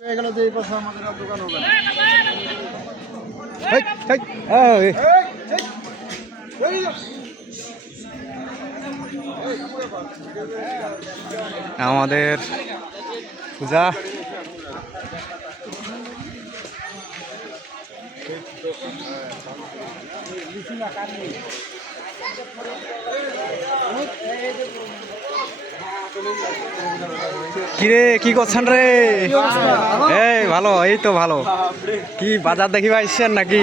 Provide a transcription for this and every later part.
এগুলো যে এই পাশে আমাদের আর দোকান হবে না। আমাদের পূজা কিরে কি করছেন রে? এই ভালো, এই তো ভালো। কি বাজার দেখিবা আসছেন নাকি?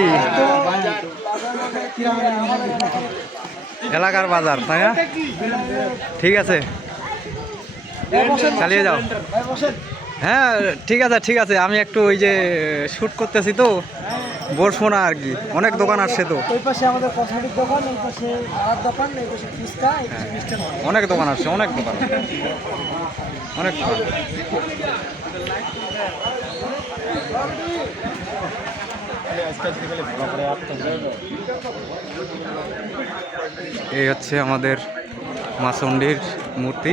এলাকার বাজার, তাই না? ঠিক আছে, চালিয়ে যাও। হ্যাঁ ঠিক আছে ঠিক আছে, আমি একটু ওই যে শ্যুট করতেছি তো, বসবো না আর কি, অনেক দোকান আসছে তো। ওই পাশে আমাদের কসমেটিক দোকান, ওই পাশে আড়ার দোকান, এই পাশে ফুচকা, এই পাশে মিষ্টান্ন। অনেক দোকান আসছে, অনেক দোকান, অনেক দোকান। এই হচ্ছে আমাদের মা চণ্ডীর মূর্তি।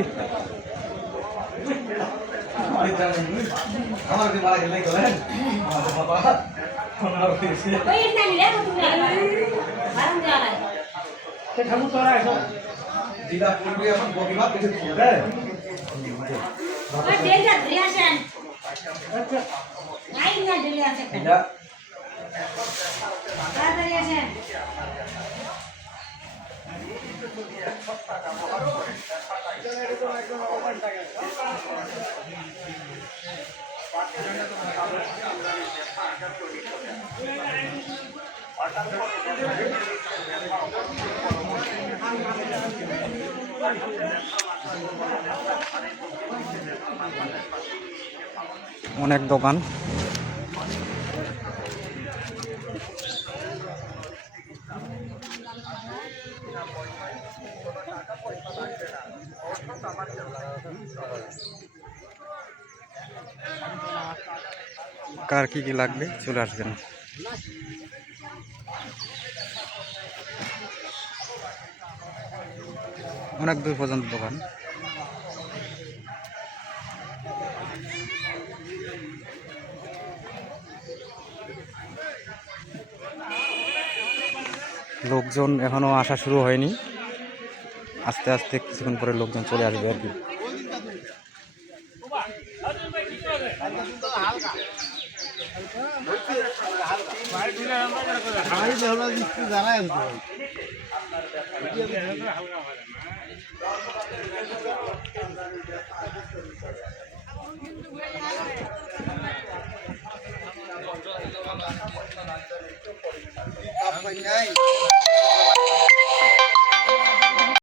অনেক দোকান। কার কি কি লাগবে চলে আসবেন। অনেক দূর পর্যন্ত দোকান। লোকজন এখনো আসা শুরু হয়নি, আস্তে আস্তে কিছুক্ষণ পরে লোকজন চলে আসবে আর কি।